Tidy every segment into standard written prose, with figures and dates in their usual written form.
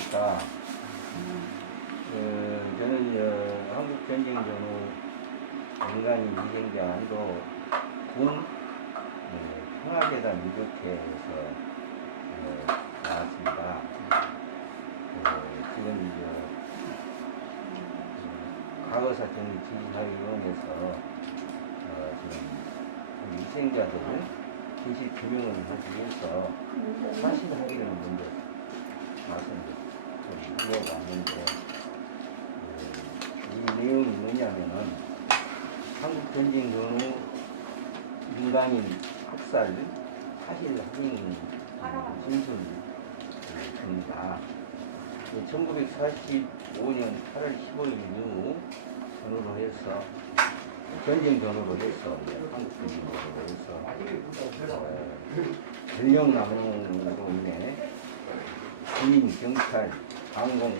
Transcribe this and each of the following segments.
안녕하십니까. 저는 한국전쟁 전후 민간인 희생자 안도 군 평화재단 민족회에서 나왔습니다. 지금 과거사전 지휘사위원회에서 지금 희생자들을 진실 규명을 하기 위해서 사실 확인을 먼저 말씀을 좀 드리려고 하는데, 이 내용이 뭐냐면은 한국전쟁 전후 민간인 학살 사실 확인 진술입니다. 1945년 8월 15일 이후 전후로 해서 전쟁 전후로 해서 한국전쟁 전후로 해서 전력 남용으로 인해 군인, 경찰, 항공,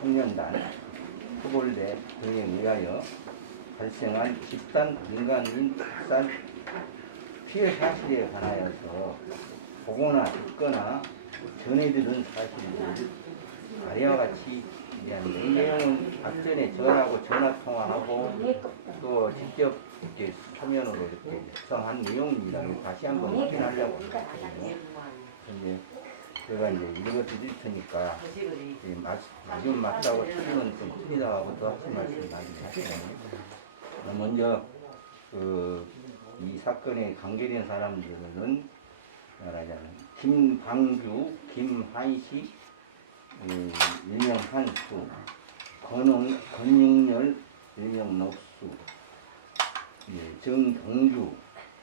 청년단, 토벌대 등에 의하여 발생한 집단 민간인 학살 피해 사실에 관하여서 보거나 듣거나 전해들은 사실을 아래와 같이 얘기하는데, 이 내용은 앞전에 저하고 전화통화하고 또 직접 이렇게 서면으로 이렇게 작성한 내용입니다. 다시 한번 확인하려고 하거든요. 근데 제가 이제 읽어드릴 테니까 지금 맞다고 틀리면 좀 틀리다 하고 또 하신 말씀 많이 하시거든요. 먼저 이 사건에 관계된 사람들은 말하자면 김광규, 김한식, 일명 한수, 권영열, 일명 넉수, 정경주,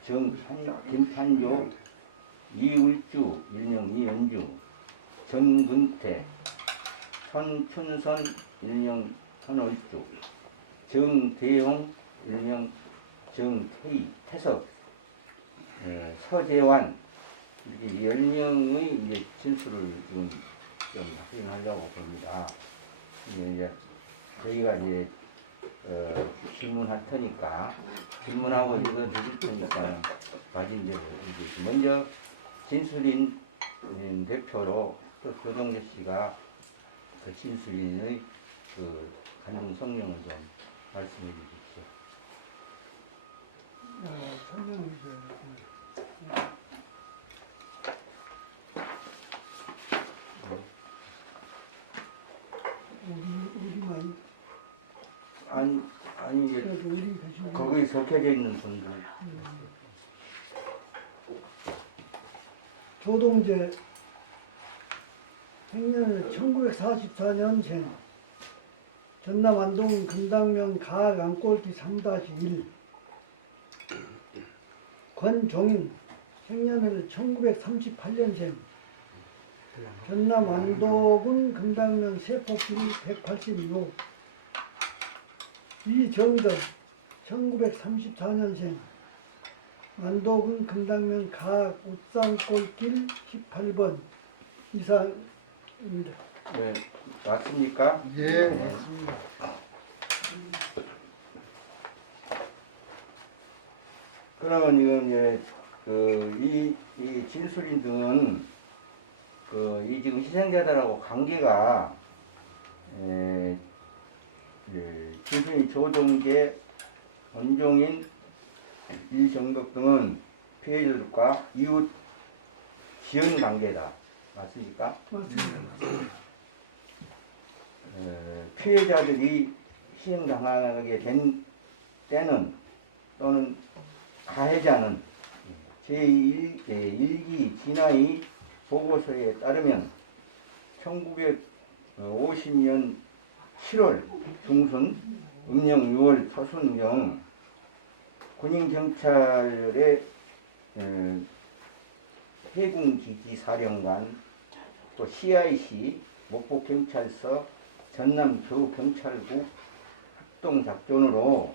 김판조, 이울주, 일명 이연주, 전근태, 선춘선, 일명 선월주, 정대용, 일명 태석, 서재환, 이렇게 10명의 이제 진술을 지금 좀 확인하려고 봅니다. 이제 저희가 이제 질문할 테니까 질문하고 읽어드릴 테니까 가진 대로 이제 먼저 진술인 대표로 또 조정래 씨가 그 진술인의 그 간증 성명을 좀 말씀해 주십시오. 설명을 우리만 아니 이제 거기 적혀져 있는 분들. 조동재 생년은 1944년생, 전남 안동 금당면 가악 안골티 3-1. 권종인 생년은 1938년생, 전남 안도군 금당면 세포길 182호. 이정덕 1934년생, 안도군 금당면 가악 웃산골길 18번 이상입니다. 네, 맞습니까? 예, 맞습니다. 그러면 이건 이제 이 진술인 등은 이 지금 희생자들하고 관계가 진술인 조동재, 권종인, 이정덕 등은 피해자들과 이웃 지연 관계다. 맞습니까? 맞습니다. 피해자들이 희생당하게 된 때는 또는 가해자는 제1기 진화의 보고서에 따르면 1950년 7월 중순, 음력 6월 초순경 군인경찰의 해군기지사령관, 또 CIC, 목포경찰서, 전남교경찰국 합동작전으로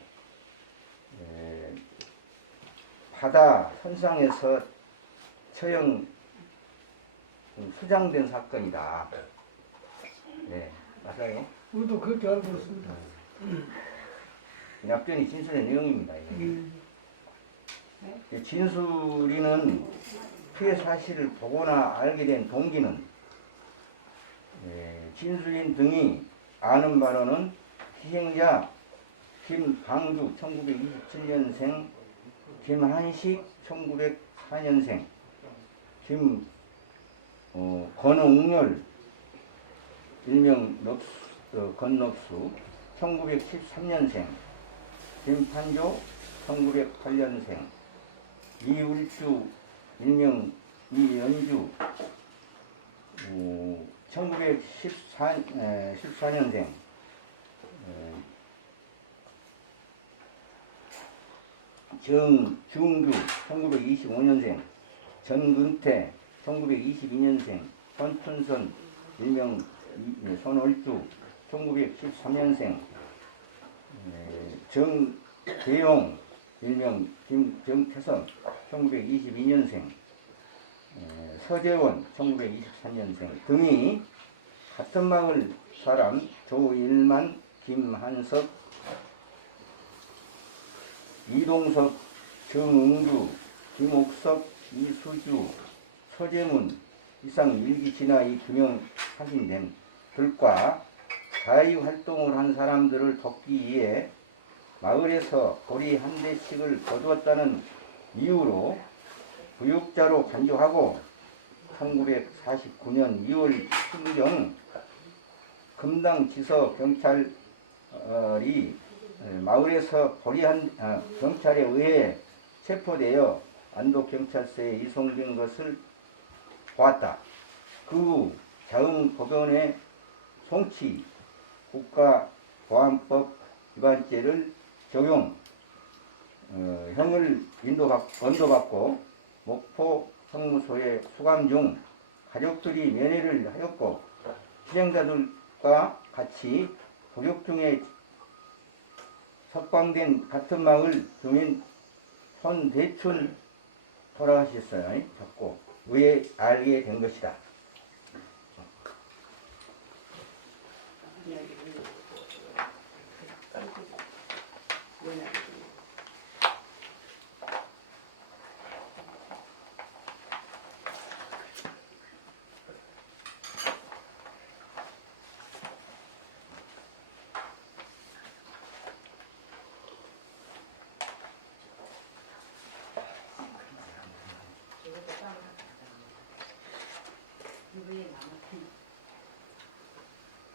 바다 선상에서 처형 수장된 사건이다. 네, 맞아요? 우리도 그렇게 알고 있습니다. 앞전이 진술의 내용입니다. 진술인은 피해 사실을 보거나 알게 된 동기는 진술인 등이 아는 바로는 희생자 김방주 1927년생, 김한식 1904년생, 권웅열 일명 건넙수 1913년생, 김판조 1908년생, 이울주 일명 이연주 1914년생, 정중규 1925년생, 전근태 1922년생, 권춘선 일명 손월주 1913년생, 정대용 일명 김정태선 1922년생, 서재원 1923년생 등이 같은 마을 사람 조일만, 김한석, 이동석, 정응주, 김옥석, 이수주, 서재문 이상 일기 진화이 규명 확인된 들과 자유활동을 한 사람들을 돕기 위해 마을에서 보리 한 대씩을 거두었다는 이유로 구육자로 간주하고 1949년 2월 10일 금당 지서 경찰이 마을에서 경찰에 의해 체포되어 안도경찰서에 이송된 것을 보았다. 그 후 자흥법원의 송치 국가보안법 위반죄를 적용 형을 언도받고 목포 형무소에 수감 중 가족들이 면회를 하였고 희생자들과 같이 구역 중에 석방된 같은 마을 주민 손대춘 돌아가셨어요. 잡고 의에 알게 된 것이다.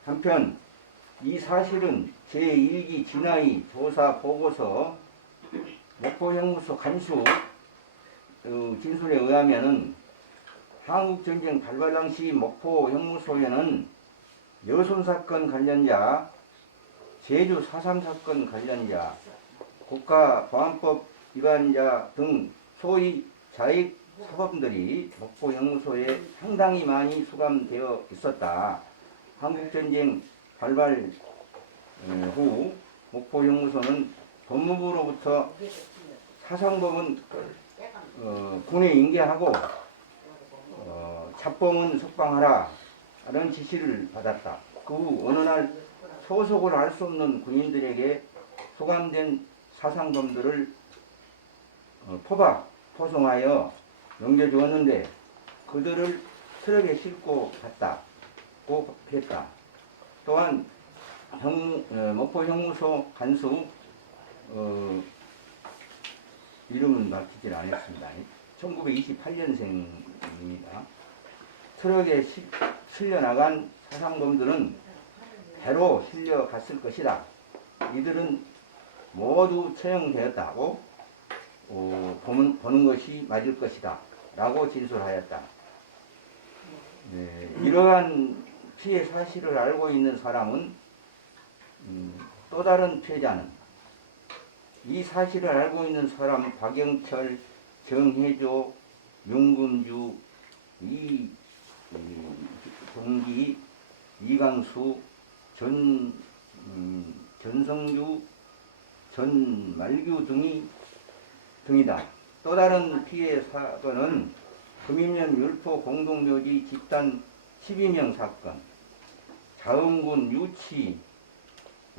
한편 이 사실은 제1기 진화이 조사 보고서 목포형무소 간수 진술에 의하면은 한국전쟁 발발 당시 목포형무소에는 여순사건 관련자, 제주 4.3 사건 관련자, 국가보안법 위반자 등 소위 자익 사범들이 목포형무소에 상당히 많이 수감되어 있었다. 한국전쟁 발발 후 목포형무소는 법무부로부터 사상범은 군에 인계하고 잡범은 석방하라 라는 지시를 받았다. 그 후 어느 날 소속을 할 수 없는 군인들에게 수감된 사상범들을 포송하여 넘겨주었는데 그들을 트럭에 싣고 갔다고 했다. 또한 목포형무소 간수 이름은 밝히질 않았습니다. 1928년생입니다. 트럭에 실려나간 사상범들은 배로 실려갔을 것이다. 이들은 모두 처형되었다고 보는 것이 맞을 것이다 라고 진술하였다. 이러한 피해 사실을 알고 있는 사람은 또 다른 피해자는 이 사실을 알고 있는 사람 박영철, 정혜조, 윤금주, 이동기, 이강수, 전성주, 전말규 등이다. 또 다른 피해 사건은 금인면 율포 공동묘지 집단 12명 사건, 자흥군 유치,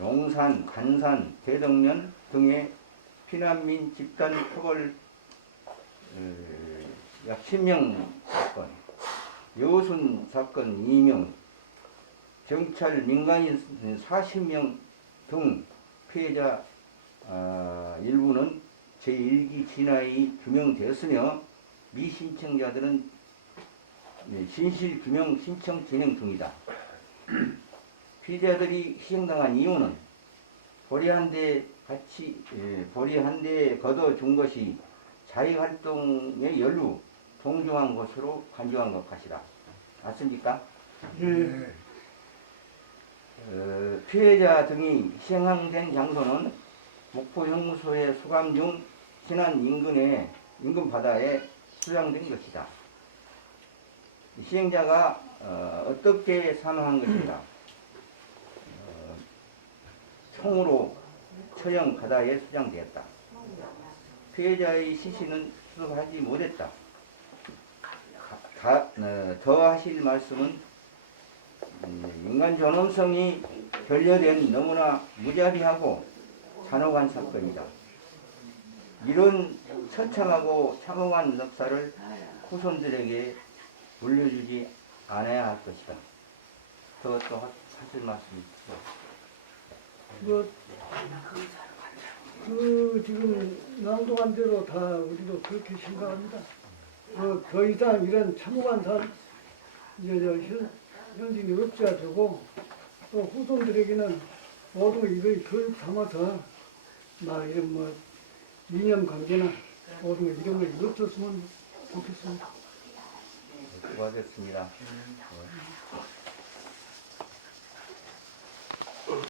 용산, 간산, 대덕면 등의 피난민 집단 토벌 약 10명 사건, 여순 사건 2명, 경찰, 민간인 40명 등 피해자 일부는 제1기 진화에 규명되었으며 미신청자들은 진실규명 신청 진행 중이다. 피해자들이 희생당한 이유는 보리한 대 걷어준 것이 자익활동에 연루 동조한 것으로 간주한 것 같이다. 맞습니까? 예. 피해자 등이 희생된 장소는 목포 형무소에 수감 중 신안 인근 바다에 수장된 것이다. 희생자가 어떻게 사망한 것인가? 총으로 처형 바다에 수장되었다. 피해자의 시신은 수습하지 못했다. 더 하실 말씀은 인간 존엄성이 결여된 너무나 무자비하고 잔혹한 사건이다. 이런 처참하고 참혹한 역사를 후손들에게 물려주지 않아야 할 것이다. 더 또 하실 말씀이 있죠? 지금 낭독한 대로 다 우리도 그렇게 생각합니다. 더 이상 이런 참혹한 현진이 없어야 되고, 또 후손들에게는 모든 이걸 교육 삼아서, 이런 이념 관계나 모든 거 이런 거 없었으면 좋겠습니다. 수고하셨습니다.